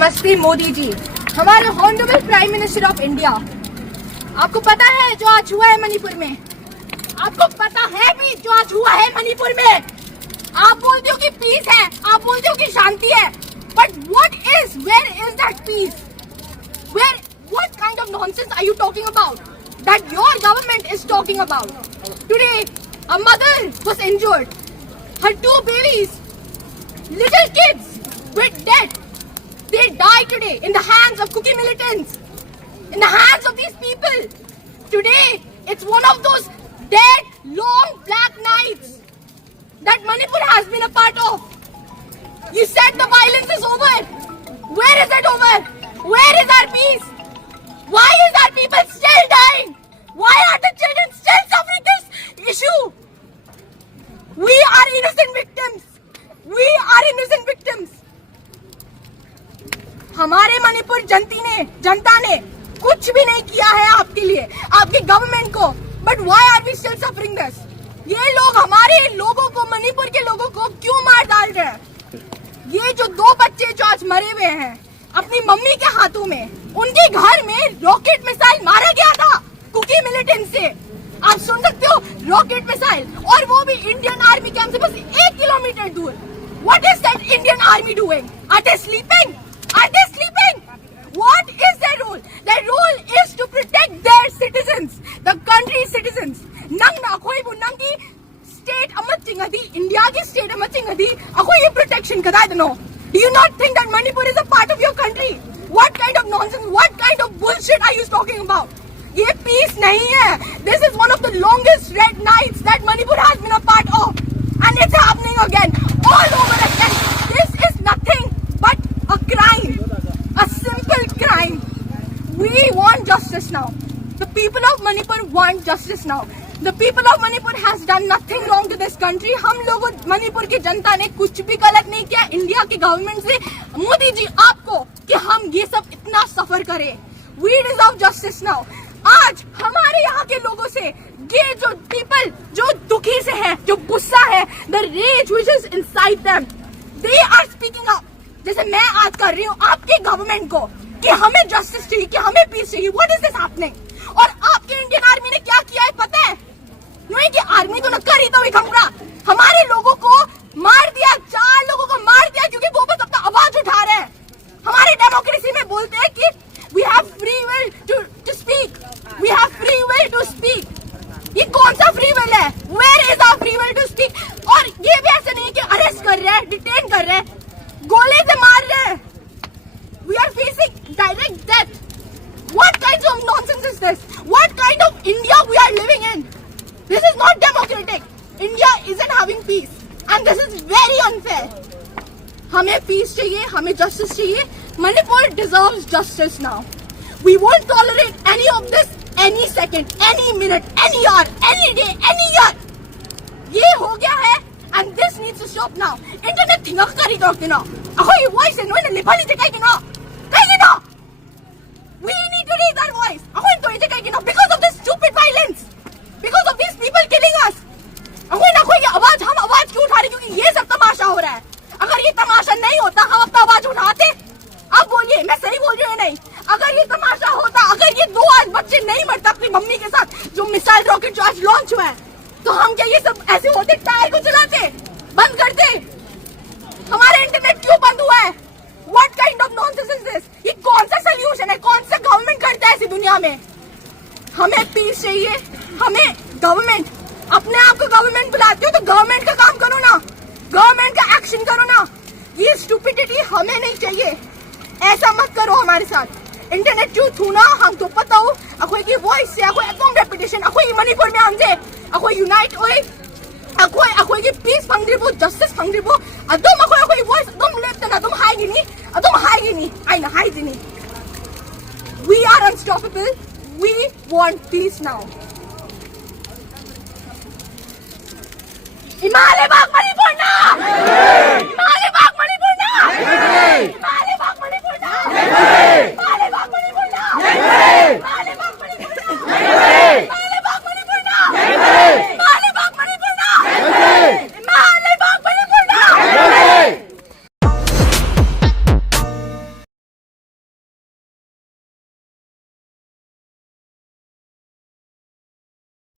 नमस्ते मोदी जी, हमारे honourable prime minister of India. आपको पता है जो आज हुआ है मणिपुर में? आपको पता है भी जो आज हुआ है मणिपुर में? आप बोलते हो कि पीस है, आप बोलते हो कि शांति है, but where is that peace? What kind of nonsense are you talking about that your government is talking about? Today, a mother was injured. Her two babies, little kids, were dead. They died today in the hands of Kuki militants, in the hands of these people. Today, it's one of those dead, long black nights that Manipur has been a part of. You said the violence is over. Where is it over? Where is our peace? Why is our people still dying? Why are the children still suffering this issue? We are innocent victims. We are innocent victims. हमारे मणिपुर जनता ने कुछ भी नहीं किया है आपके लिए, आपकी गवर्नमेंट को, but why are we still suffering this? ये लोग हमारे लोगों को, मणिपुर के लोगों को क्यों मार डाल रहे हैं? ये जो दो बच्चे जो आज मरे हुए हैं अपनी मम्मी के हाथों में, उनके घर में रॉकेट मिसाइल मारा गया था कुकी मिलिटेंट से। आप सुन सकते हो, रॉकेट मिसाइल, और वो भी इंडियन आर्मी कैंप से बस 1 किलोमीटर दूर। What is that Indian army doing? Are they sleeping? Are they sleeping? What is their role? Their role is to protect their citizens, the country's citizens. Nang na ako'y bunang state amat chingadi, India ki state amat chingadi, ako'y protection kada dano. Do you not think that Manipur is a part of your country? What kind of nonsense, what kind of bullshit are you talking about? ये peace नहीं है. This is one of the longest red nights that Manipur has been a part of, and it's happening again, all over again. This is nothing but a crime, a simple crime. We want justice now. The people of Manipur want justice now. The people of Manipur has done nothing wrong to this country. हम लोगों मणिपुर की जनता ने कुछ भी गलत नहीं किया India की गवर्नमेंट से, मोदी जी आपको, कि हम ये सब इतना सफर करें. We deserve justice now. आज हमारे यहाँ के लोगों से ये जो पीपल जो दुखी से हैं, जो गुस्सा है, the rage which is inside them, they are speaking up. जैसे मैं आज कर रही हूँ आपके गवर्नमेंट को कि हमें जस्टिस चाहिए, कि हमें पीस चाहिए. What is this happening? और आपके इंडियन आर्मी ने क्या किया है पता है? नहीं कि आर्मी तो न करी तो घमरा, हमारे लोगों को मार दिया, 4 लोगों को मार दिया क्योंकि वो बस अपना आवाज उठा रहे हैं. हमारी डेमोक्रेसी में बोलते हैं कि we have free will to speak. We have free will to speak. ये कौन सा फ्री विल है? Where is our free will to speak? और ये भी ऐसे नहीं कि अरेस्ट कर रहे हैं, डिटेन कर रहे हैं, गोले से मार रहे हैं. We are facing direct death. What kind of nonsense is this? What kind of India we are living in? This is not democratic. India isn't having peace, and this is very unfair. हमें peace चाहिए, हमें justice चाहिए. Manipur deserves justice now. We won't tolerate any of this any second, any minute, any hour, any day, any year. ये हो गया है, and this needs to stop now. Internet tingak kari kok na. Ako yung voice no na libali te kay kina. Kay kina. We need to raise our voice. Ako yung to kay kina because of this stupid violence. Because of these people killing us. ako ये आवाज, हम आवाज क्यों उठा रहे? क्योंकि ये सब तमाशा हो रहा है. अगर ये तमाशा नहीं होता हम अपना आवाज उठाते. अब बोलिए मैं सही बोल रही हूँ नहीं? अगर ये तमाशा होता, अगर ये 2 आज बच्चे नहीं मरते अपनी मम्मी के साथ, जो मिसाइल रॉकेट जो आज लॉन्च हुआ है, तो हम क्या ये सब ऐसे होते, टायर को चलाते, बंद करते? हमारा इंटरनेट क्यों बंद हुआ है? What kind of nonsense is this? ये कौन सा सोल्यूशन है? कौन सा गवर्नमेंट करता है ऐसी दुनिया में? हमें पीस चाहिए, हमें गवर्नमेंट, अपने आप को गवर्नमेंट बुलाते हो तो गवर्नमेंट का काम करो ना, गवर्नमेंट का एक्शन करो ना. ये स्टूपिडिटी हमें नहीं चाहिए. ऐसा मत करो हमारे साथ. इंटरनेट जो थू ना हम तो पता हो अखोई की वॉइस से अखोई एकदम रेपुटेशन अखोई मणिपुर में हमसे अखोई यूनाइट होए अखोई की पीस फंग्रिबो जस्टिस फंग्रिबो अदम अखोई वॉइस अदम लेफ्ट ना अदम हाई गिनी आई ना high Guinea. We are unstoppable. We want peace now. Imale bak Manipur na!